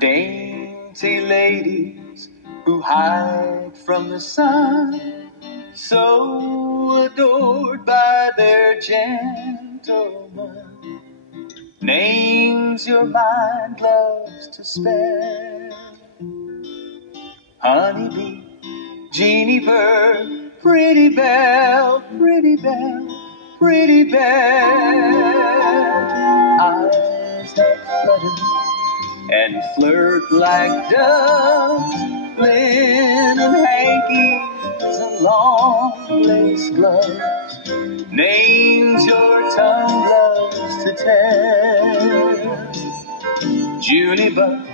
Dainty ladies who hide from the sun, so adored by their gentlemen, names your mind loves to spell. Honeybee, Jeannie Bird, Pretty Belle, Pretty Belle, Pretty Belle. Eyes that flutter and flirt like doves, linen hankies and long lace gloves, names your tongue loves to tell. Julie Buck,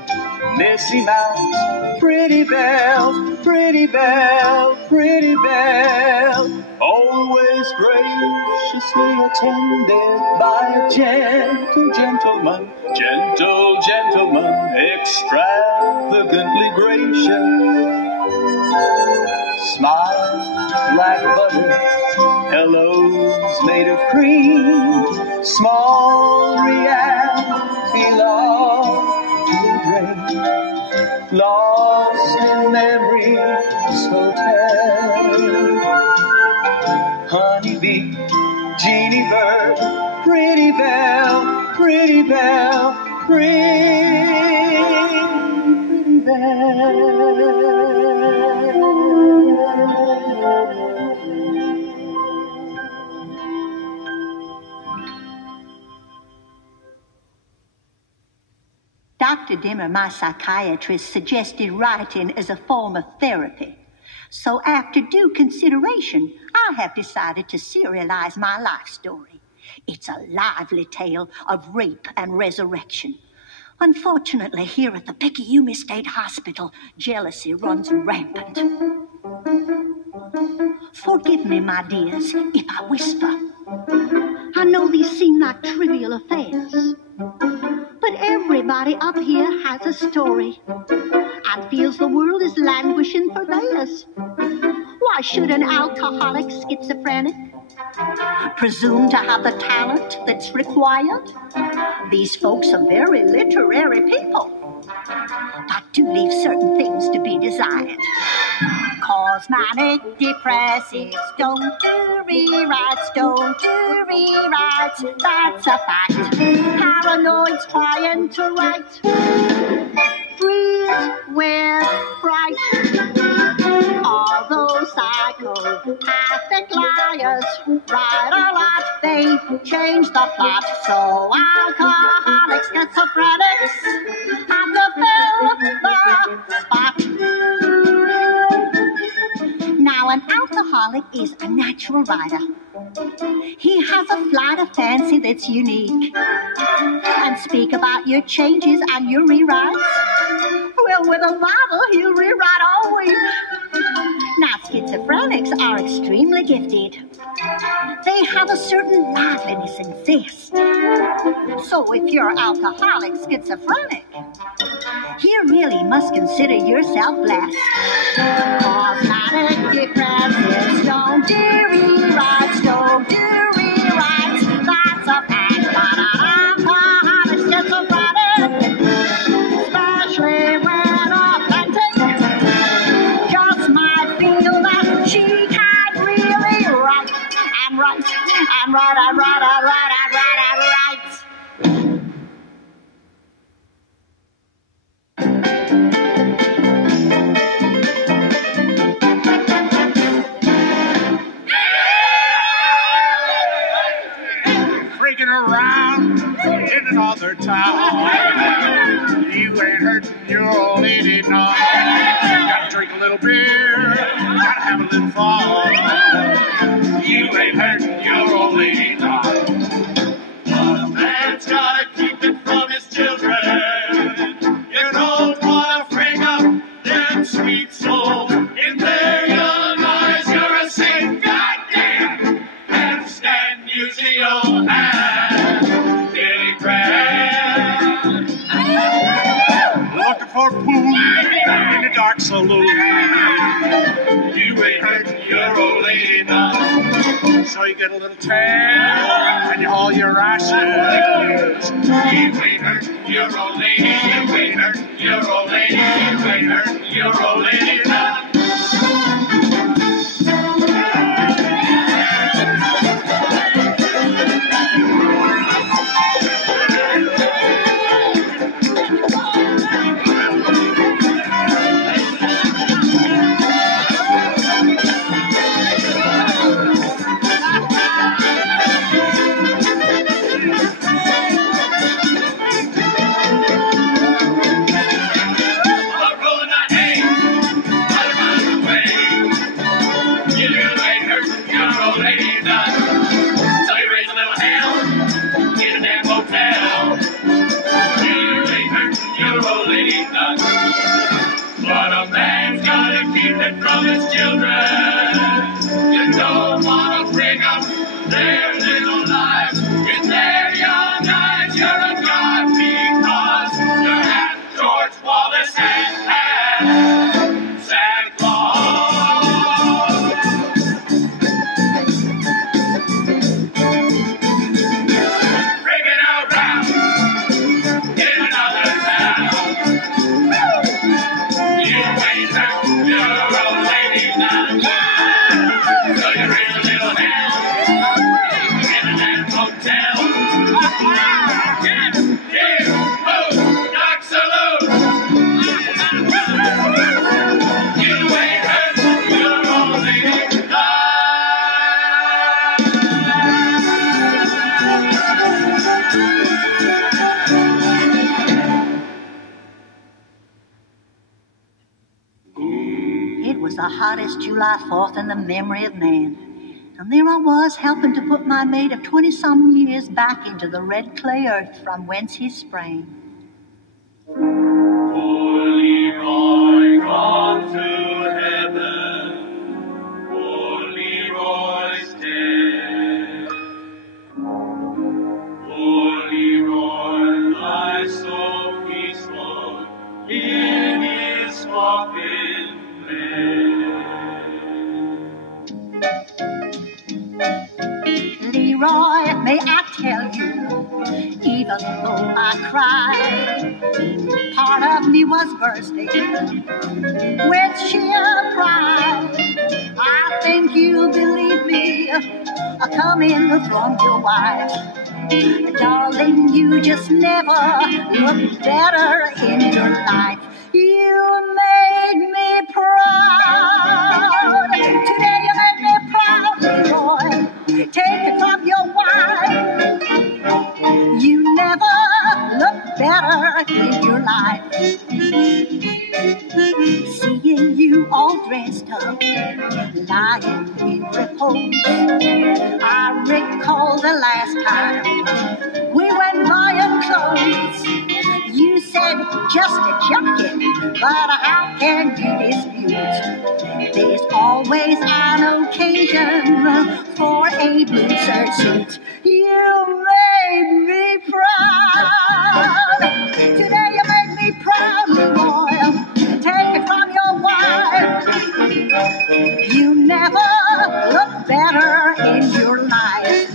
Missy Mouse, Pretty Belle, Pretty Belle, Pretty Belle, always graciously attended by a gentle gentleman, gentle gentleman, extravagantly gracious. Smiles like butter, hellos made of cream, small reality lovely dream, lost in memory's hotel. Honeybee, Jeannie Bird, Pretty Belle, Pretty Belle, Pretty Belle. Dr. Dimmer, my psychiatrist, suggested writing as a form of therapy. So after due consideration, I have decided to serialize my life story. It's a lively tale of rape and resurrection. Unfortunately, here at the Picayune State Hospital, jealousy runs rampant. Forgive me, my dears, if I whisper. I know these seem like trivial affairs, but everybody up here has a story and feels the world is languishing for theirs. Why should an alcoholic schizophrenic presume to have the talent that's required? These folks are very literary people, but do leave certain things to be desired. Cause manic depressives don't do rewrites, that's a fact. Paranoid's trying to write, freeze with fright. Although psychopathic liars write a lot, they change the plot. So alcoholics, schizophrenics have to fill the spot. Now, an alcoholic is a natural writer. He has a flight of fancy that's unique. And speak about your changes and your rewrites. Well, with a bottle, he'll rewrite all week. Now, schizophrenics are extremely gifted. They have a certain liveliness and zest. So if you're alcoholic schizophrenic, you really must consider yourself blessed. Cause manic depressives don't do rewrites, that's a fact. But an alcoholic schizophrenic, especially when authentic, just might feel that she can really write. Freaking around in another town. You ain't hurting your old lady now. Gotta drink a little beer, gotta have a little fun. You ain't hurting your old lady now. A man's gotta keep it from his children. You don't wanna bring up them sweet souls. In their young eyes, you're a sin, goddamn. Handstand museum and Billy Graham. Looking for pool in the dark saloon. You ain't hurting your old lady now. So you get a little tan and you haul your ashes. You ain't hurting your old lady. You ain't hurting your old lady. You ain't hurting your old lady now. But a man's gotta keep it from his children. You don't wanna bring up their little lives. In their young eyes, you're a god because you have George Wallace and Santa Claus. Bring it around in another town. You ain't hurt your old lady now. So you raise a little hell in that motel. Doc Saloon. You ain't hurt your old lady now. this July 4th in the memory of man. And there I was, helping to put my mate of 20-some years back into the red clay earth from whence he sprang. Poor Leroy gone to heaven, poor Leroy's dead. Poor Leroy lies so peaceful in his coffin bed. Leroy, may I tell you, even though I cried, part of me was bursting with sheer pride. I think you'll believe me, coming from your wife. Darling, you just never looked better in your life. You made me proud. Today you made me proud, Leroy. Take it from your wife. You never looked better in your life. Seeing you all dressed up, lying in repose, I recall the last time we went buying clothes. You said just a jacket, but how can you dispute? There's always an occasion for a blue serge suit. You made me proud. Today you made me proud, Leroy. Take it from your wife. You never looked better in your life.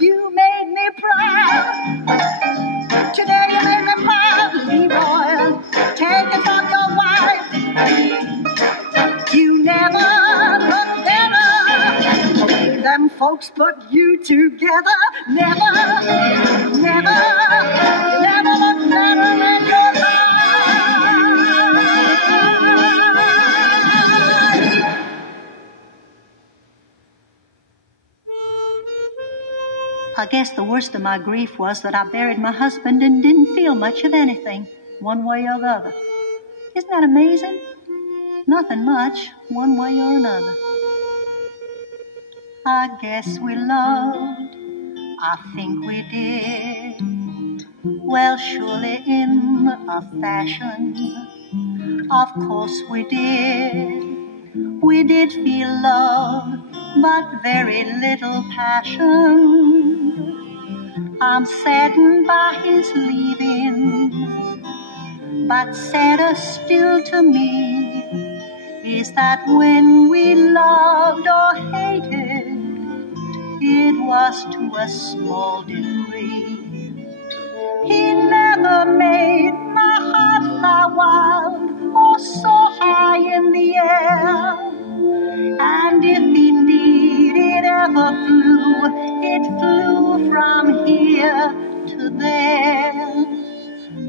You made me proud. Today you made me proud, Leroy. Take it from your wife. You never looked better. Them folks put you together. Never, never, never looked better in your life. I guess the worst of my grief was that I buried my husband and didn't feel much of anything, one way or the other. Isn't that amazing? Nothing much, one way or another. I guess we loved, I think we did. Well, surely in a fashion, of course we did. We did feel love, but very little passion. I'm saddened by his leaving, but sadder still to me is that when we loved or hated, it was to a small degree. He never made my heart fly wild or so high in the air. And if indeed it ever flew, it flew from here to there.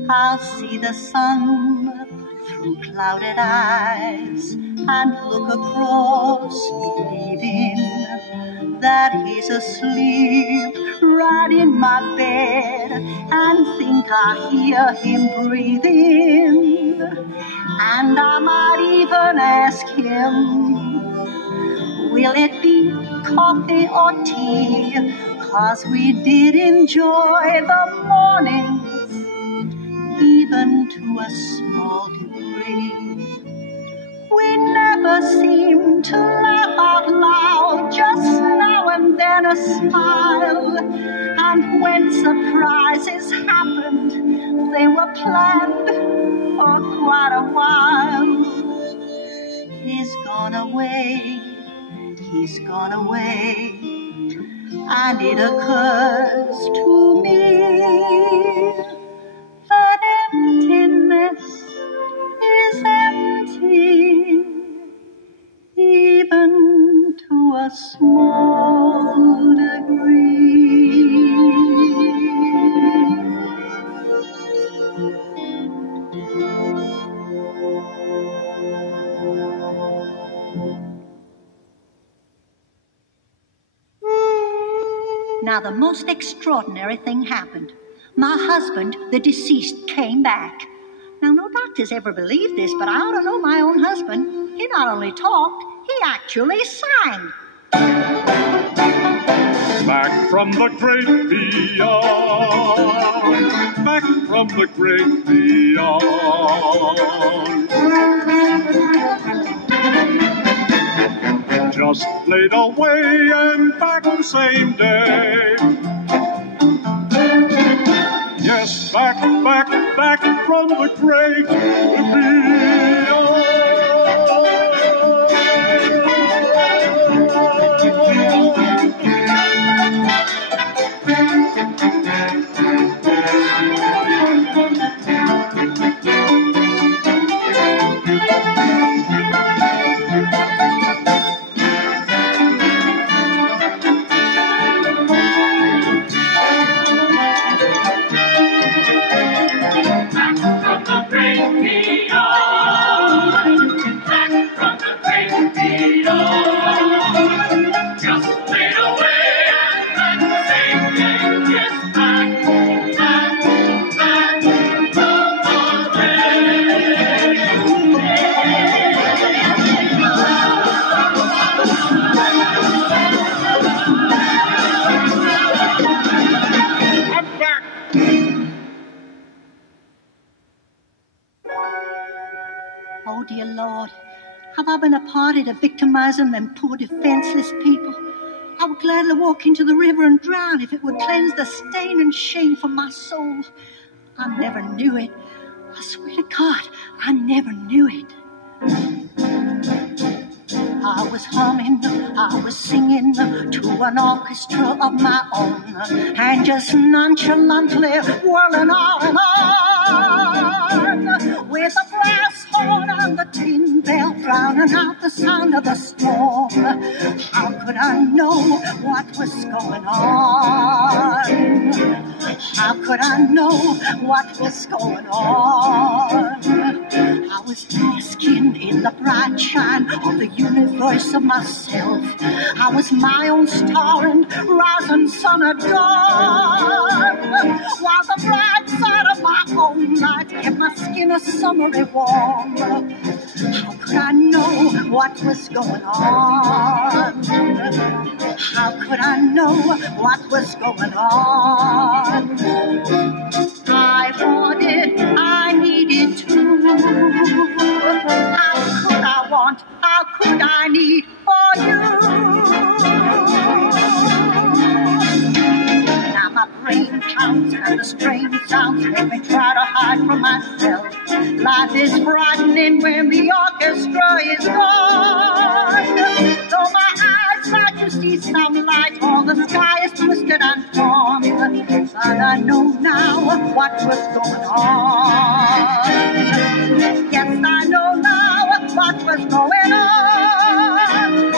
I'll see the sun through clouded eyes and look across, believing that he's asleep right in my bed, and think I hear him breathing. And I might even ask him, will it be coffee or tea? 'Cause we did enjoy the mornings, even to a small degree. We never seemed to laugh out loud, just now and then a smile. And when surprises happened, they were planned for quite a while. He's gone away, he's gone away, and it occurs to me that emptiness is empty, even to a small degree. Now the most extraordinary thing happened. My husband, the deceased, came back. Now, no doctors ever believe this, but I ought to know my own husband. He not only talked, he actually sang. Back from the great beyond, back from the great beyond. Just laid away and back the same day. Yes, back from the great beyond. Oh, dear Lord, have I been a party to victimizing them poor defenseless people? I would gladly walk into the river and drown if it would cleanse the stain and shame from my soul. I never knew it. I swear to God, I never knew it. I was humming, I was singing to an orchestra of my own, and just nonchalantly whirling on and on, with a brass horn and the tin bell drowning out the sound of the storm. How could I know what was going on? How could I know what was going on? I was basking in the bright shine of the universe of myself. I was my own star and rising sun at dawn, while the bright side of my own light kept my skin a summery warm. How could I know what was going on? How could I know what was going on? I wanted, I needed to. How could I want, how could I need for you? Now my brain counts and the strange sounds make me try to hide from myself. Life is frightening when the orchestra is gone. Though my eyes try to see some light, all the sky is twisted and torn. But I know now what was going on. Yes, I know now what was going on.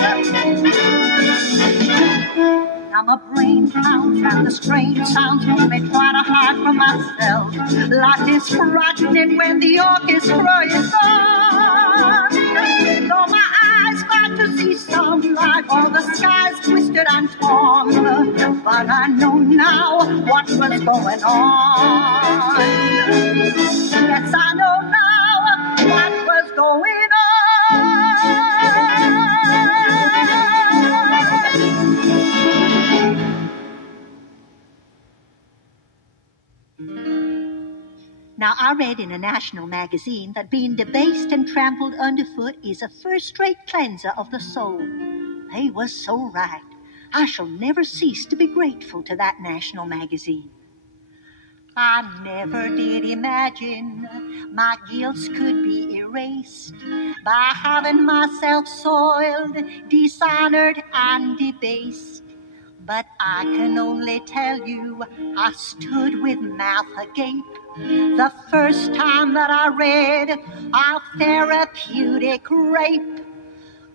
Now my brain counts and the strange sounds make me try to hide from myself. Life is frightening when the orchestra is gone. Though my eyes try to see some light, all the sky's twisted and torn. But I know now what was going on. Yes, I know now what was going on. Now, I read in a national magazine that being debased and trampled underfoot is a first-rate cleanser of the soul. They was so right. I shall never cease to be grateful to that national magazine. I never did imagine my guilts could be erased by having myself soiled, dishonored, and debased. But I can only tell you I stood with mouth agape the first time that I read of therapeutic rape.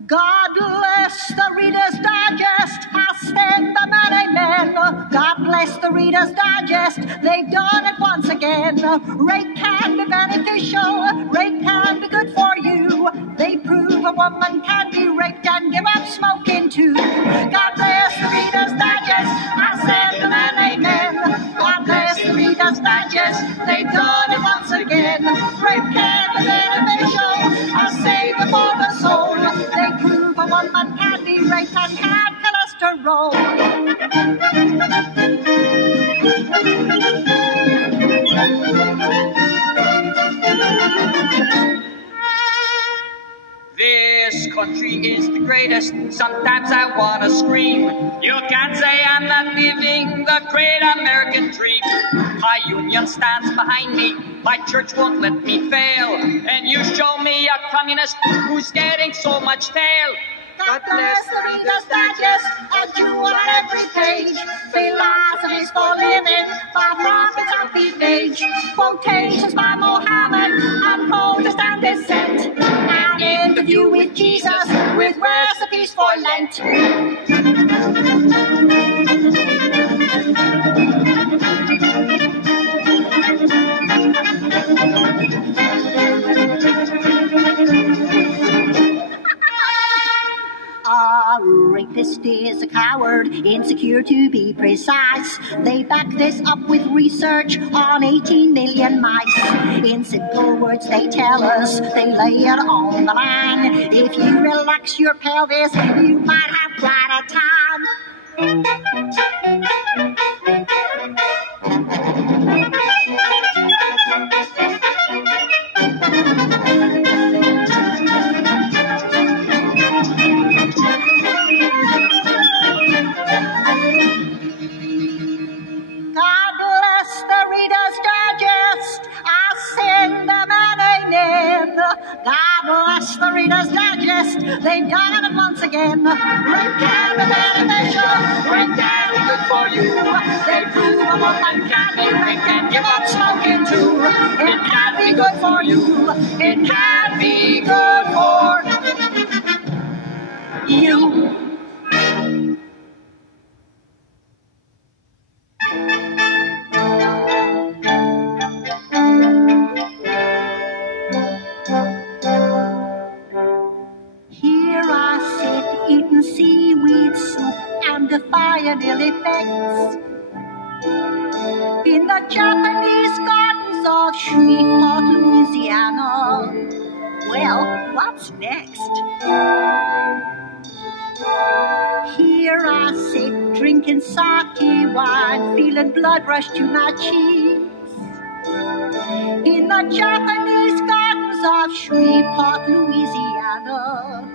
God bless the Reader's Digest, I said the Man A Man. God bless the Reader's Digest, they've done it once again. Rape can be beneficial, rape can be good for you. They prove a woman can be raped and give up smoking too. God bless the Reader's Digest, I said the Man A Man. God bless the Reader's Digest, they've done it once again. Rape can be beneficial, a savior for the soul. They prove a woman can be raped and had cholesterol. This country is the greatest. Sometimes I want to scream. You can't say I'm not living the great American dream. My union stands behind me. My church won't let me fail. And you show me a communist who's getting so much tail. God bless the Reader's Digest, a jewel on every page. Philosophies for living by prophets of the age. Quotations by Mohammed and Protestant descent. An interview with Jesus with recipes for Lent. A rapist is a coward, insecure to be precise. They back this up with research on 18 million mice. In simple words they tell us, they lay it on the line. If you relax your pelvis, you might have quite a time. God bless the Reader's Digest. I'll send them an amen. God bless the Reader's Digest. They've done it once again. Rape can be beneficial. Rape can be good for you. They prove a woman can be raped and give up smoking too. It can be good for you. It can be good for you. Here I sit eating seaweed soup and defying ill effects in the Japanese gardens of Shreveport, Louisiana. Well, what's next? Here I sit drinking sake wine, feeling blood rush to my cheeks in the Japanese gardens of Shreveport, Louisiana,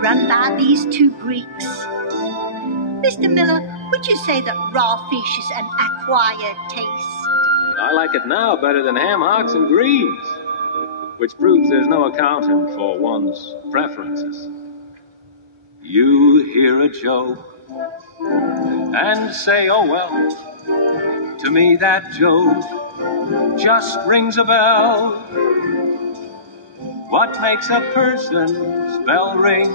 run by these two Greeks. Mr. Miller, would you say that raw fish is an acquired taste? I like it now better than ham hocks and greens, which proves there's no accounting for one's preferences. You hear a joke and say, oh well, to me that joke just rings a bell. What makes a person's bell ring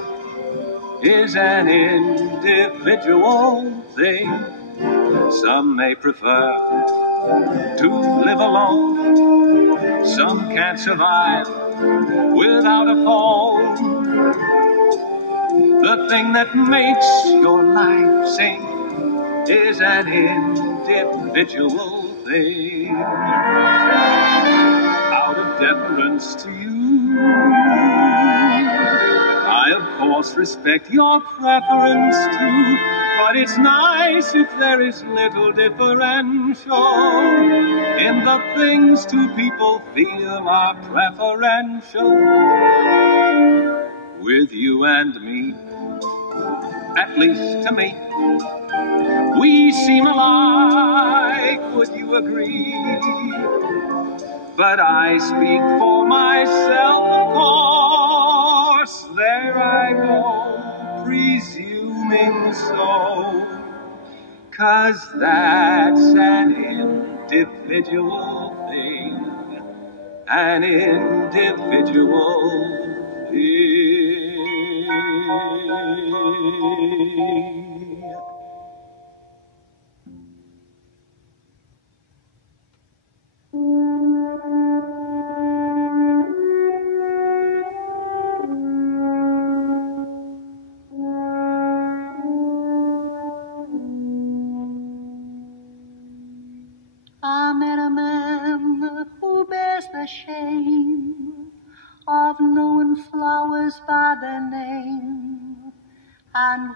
is an individual thing. Some may prefer to live alone. Some can't survive without a phone. The thing that makes your life sing is an individual thing. Out of deference to you, I of course respect your preference too, but it's nice if there is little differential in the things two people feel are preferential. With you and me, at least to me, we seem alike, would you agree? But I speak for myself, of course. There I go, presuming so, 'cause that's an individual thing, an individual thing. I met a man who bears the shame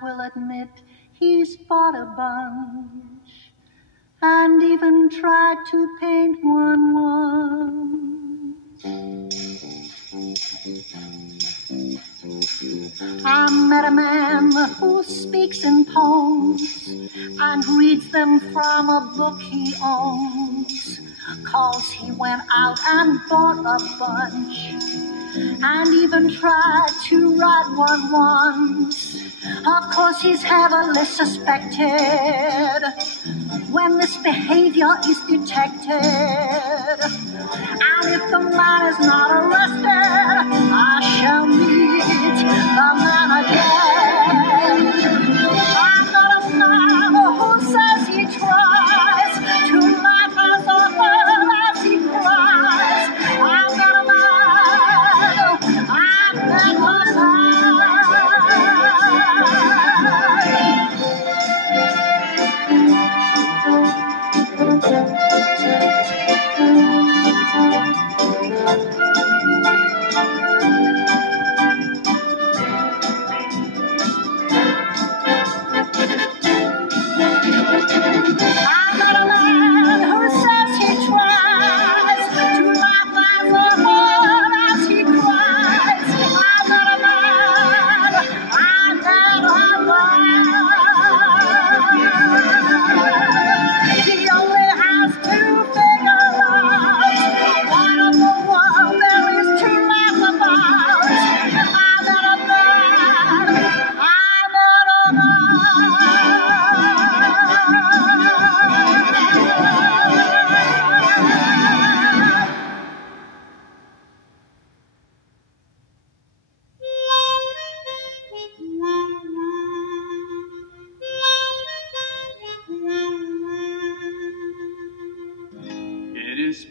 and will admit he's bought a bunch and even tried to paint one once. I met a man who speaks in poems and reads them from a book he owns, 'cause he went out and bought a bunch and even tried to write one once. Of course he's heavily suspected when this behavior is detected. And if the man is not arrested, I shall meet the man again. I'm not a man who says he tries to laugh as often as he cries. I'm not a man, I'm not a man.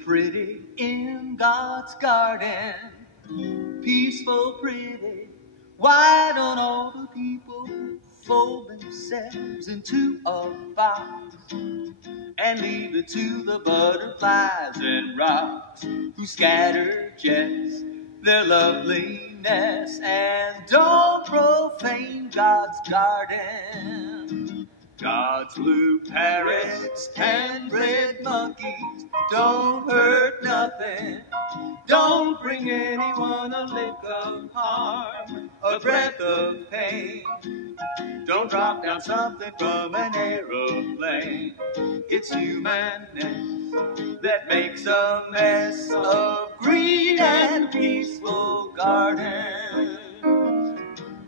Pretty in God's garden, peaceful, pretty. Why don't all the people fold themselves into a box and leave it to the butterflies and rocks who scatter just their loveliness and don't profane God's garden? God's blue parrots and red monkeys don't hurt nothing, don't bring anyone a lick of harm, a breath of pain. Don't drop down something from an aeroplane. It's humanness that makes a mess of green and peaceful gardens.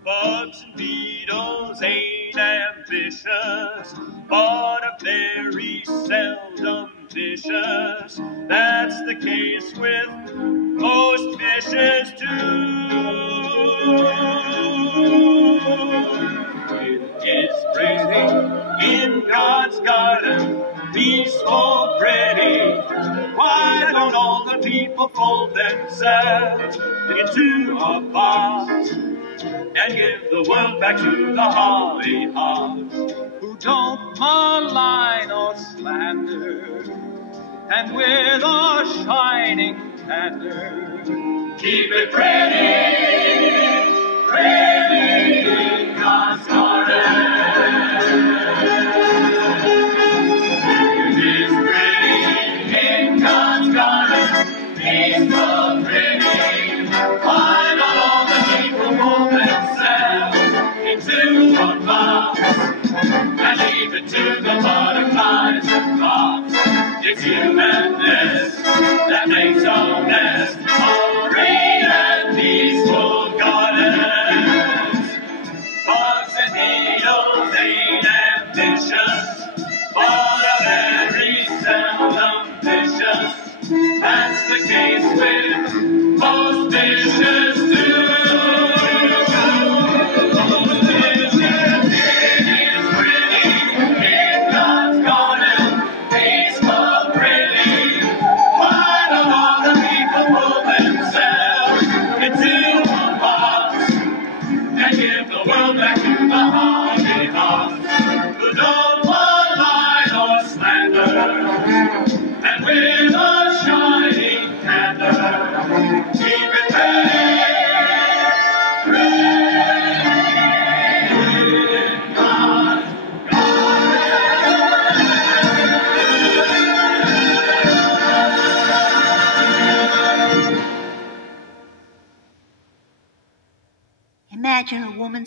Bugs and beetles ain't ambitious, but are very seldom vicious. That's the case with most fishes too. It is pretty in God's garden, peaceful, pretty. Why don't all the people fold themselves into a box and give the world back to the hollyhocks who don't malign or slander, and with a shining candor keep it pretty, pretty in God's garden. It is pretty in God's garden, peaceful, pretty. Why don't all the people fold themselves into a box and leave it to the butterflies and rocks? It's humanness that makes a nest of green and peaceful gardens.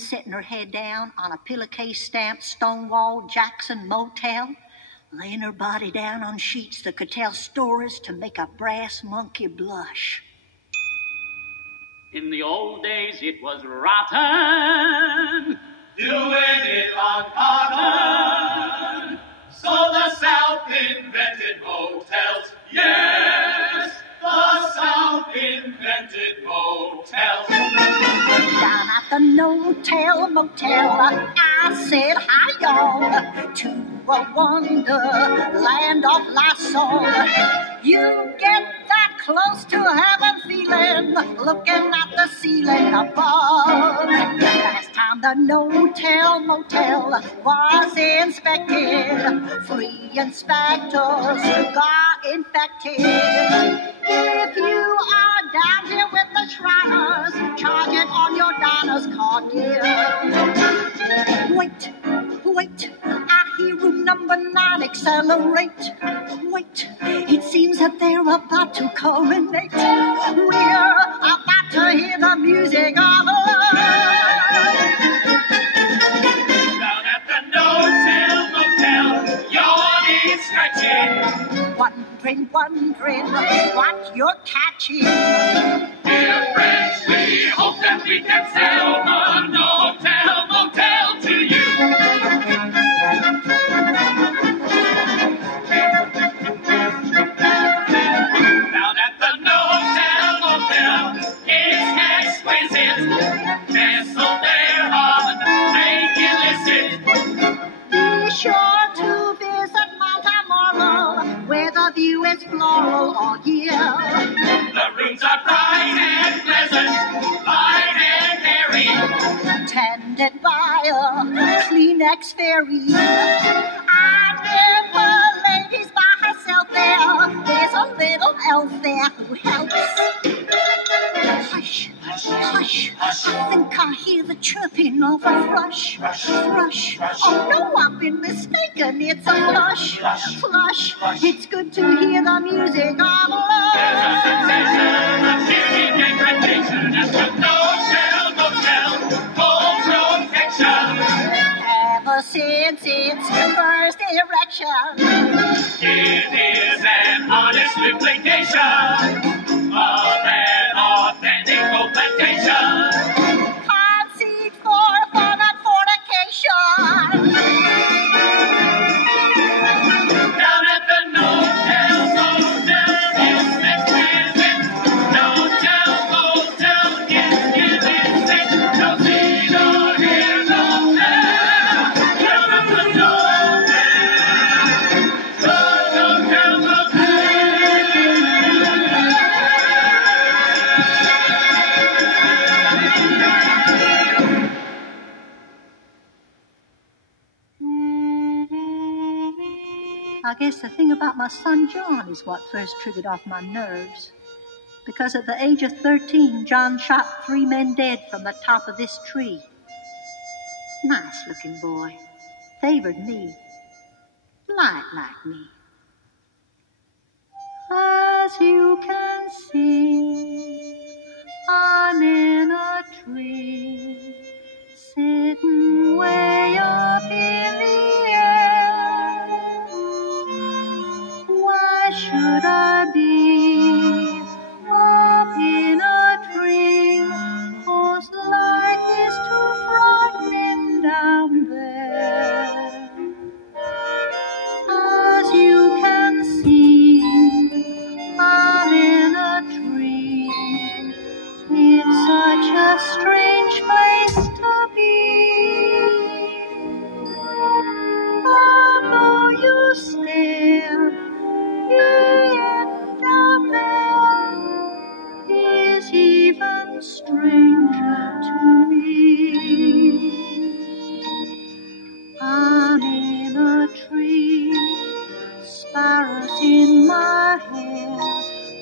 setting her head down on a pillowcase stamped Stonewall Jackson motel, laying her body down on sheets that could tell stories to make a brass monkey blush. In the old days it was rotten, doing it on cotton. So the South invented motels. Yes, the South invented motels. Down at the no-tell motel, I said hi, y'all, to a wonderland of Lysol. You get that close to heaven feeling, looking at the ceiling above. Last time the no-tell motel was inspected, 3 inspectors got infected. If you are down here with the Shriners, charge it on your Diners card, dear. Wait, I hear room number 9 accelerate. Wait, it seems that they're about to coronate. We're about to hear the music of love. Down at the no-tell motel, yawning, stretching, wondering what you're catching. Dear friends, we hope that we can sell the no-tell motel to you. Down at the no-tell motel, it's exquisite. Nestled there on Lake Illicit. Be sure to visit Motel-Angela, where the view is floral all year. The rooms are bright and pleasant, light and airy, Tended by a Kleenex fairy. And if a lady's by herself there, there's a little elf there who helps. Hush, hush, I think I hear the chirping of a thrush. Thrush. Oh no, I've been mistaken, it's a flush. Flush. It's good to hear the music of love. there's a sensation of beauty degradation at the no-tell motel, full protection. Ever since its first erection, It is an honest duplication of an authentic gold plantation. conceit for fun and fornication. Down at the no-tell motel, it's exquisite. No-tell motel, it's illicit. No see, no hear, no tell. Down at the no-tell motel. I guess the thing about my son John is what first triggered off my nerves. Because at the age of 13, John shot 3 men dead from the top of this tree. Nice looking boy. Favored me. Light like me. As you can see, I'm in a tree, sitting way up in the air. Why should I be up in a tree? 'Cause life is too frightening down there. As you can see, I'm in a tree. It's such a strange place to be. Although you stare, being down there is even stranger to me. I'm in a tree, sparrows in my hair,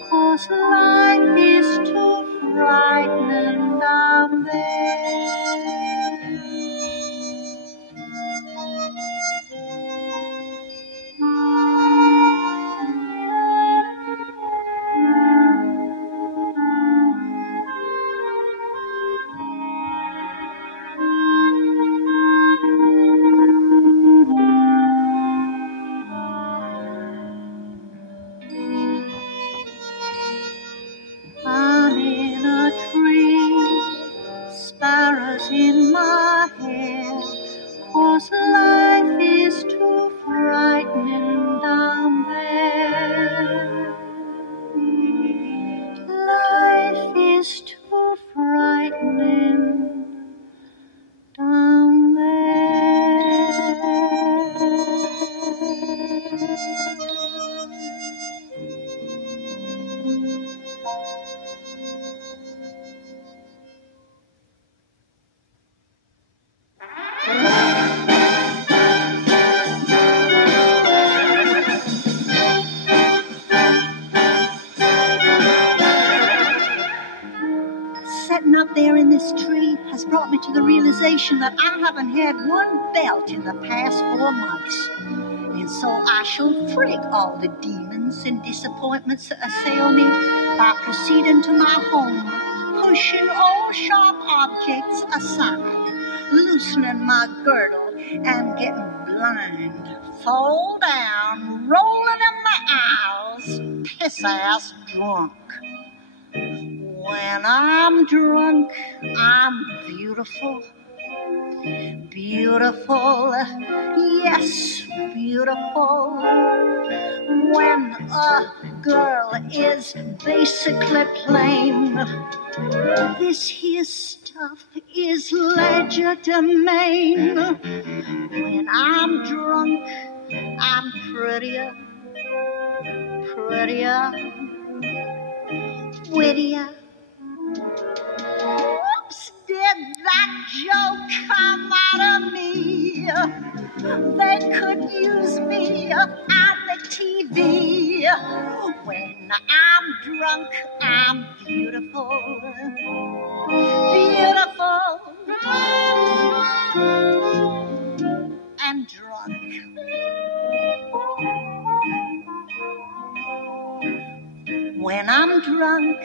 'cause life is too frightening down there. brought me to the realization that I haven't had one belt in the past 4 months. And so I shall frig all the demons and disappointments that assail me by proceeding to my home, pushing all sharp objects aside, loosening my girdle, and getting blind, fall down, rolling in my aisles, piss-ass drunk. When I'm drunk, I'm beautiful. Beautiful, yes, beautiful. When a girl is basically plain, this here stuff is legerdemain. When I'm drunk, I'm prettier, wittier. Oops, did that joke come out of me? They could use me on the TV. When I'm drunk, I'm beautiful. Beautiful and drunk. When I'm drunk,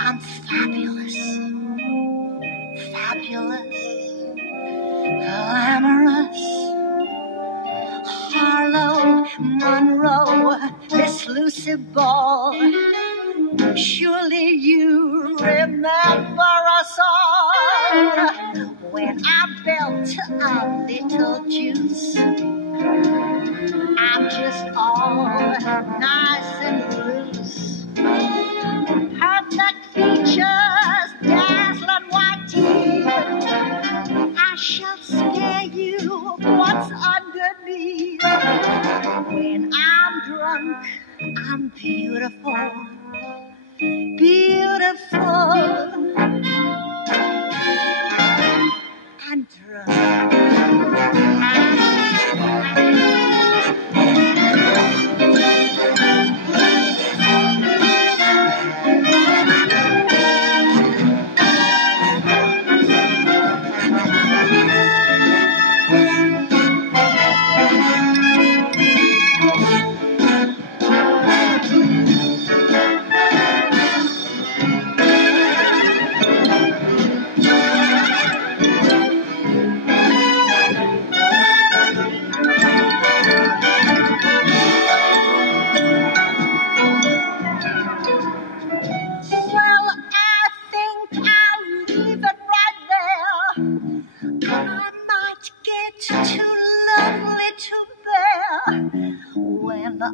I'm fabulous. Fabulous, glamorous. Harlow, Monroe, Miss Lucy Ball. Surely you remember us all. When I belt a little juice, I'm just all nice and loose. Perfect features, dazzling white teeth. I shall spare you what's underneath. When I'm drunk, I'm beautiful. Beautiful and drunk.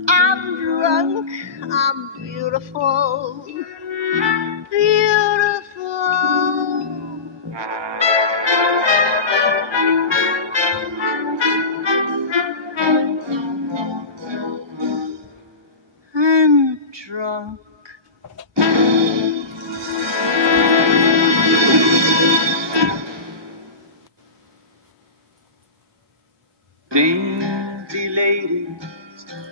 I'm drunk, I'm beautiful, beautiful. I'm drunk. Dainty ladies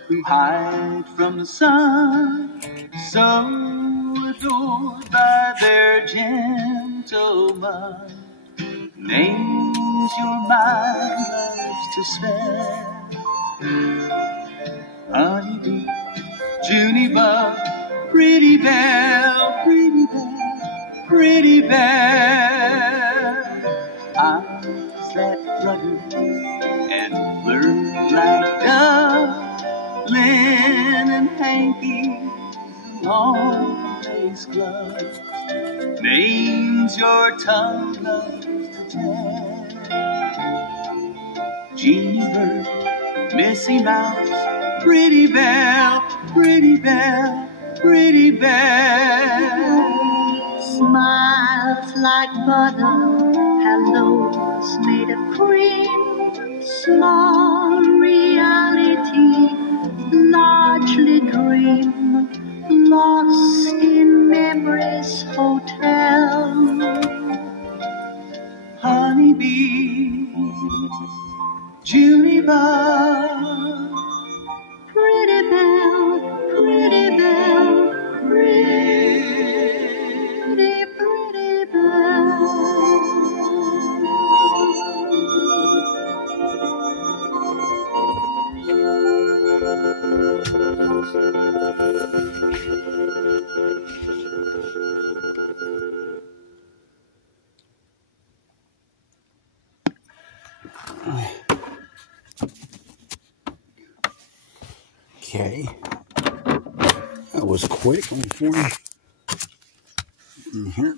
who hide from the sun, so adored by their gentleman. Names your mind loves to spare: Honeybee, Junie Bug, Prettybelle, Prettybelle, Prettybelle. Eyes that flutter and flirt like doves, linen hankies, long lace gloves. Names your tongue loves to tell: Jeannie Bird, Missy Mouse, Prettybelle, Prettybelle, Prettybelle. Smiles like butter, hellos made of cream, small reality, largely dream, lost in memory's hotel. Honeybee, Junie Bug, Prettybelle, Prettybelle, pretty Prettybelle. Okay. That was quick on 40. Here.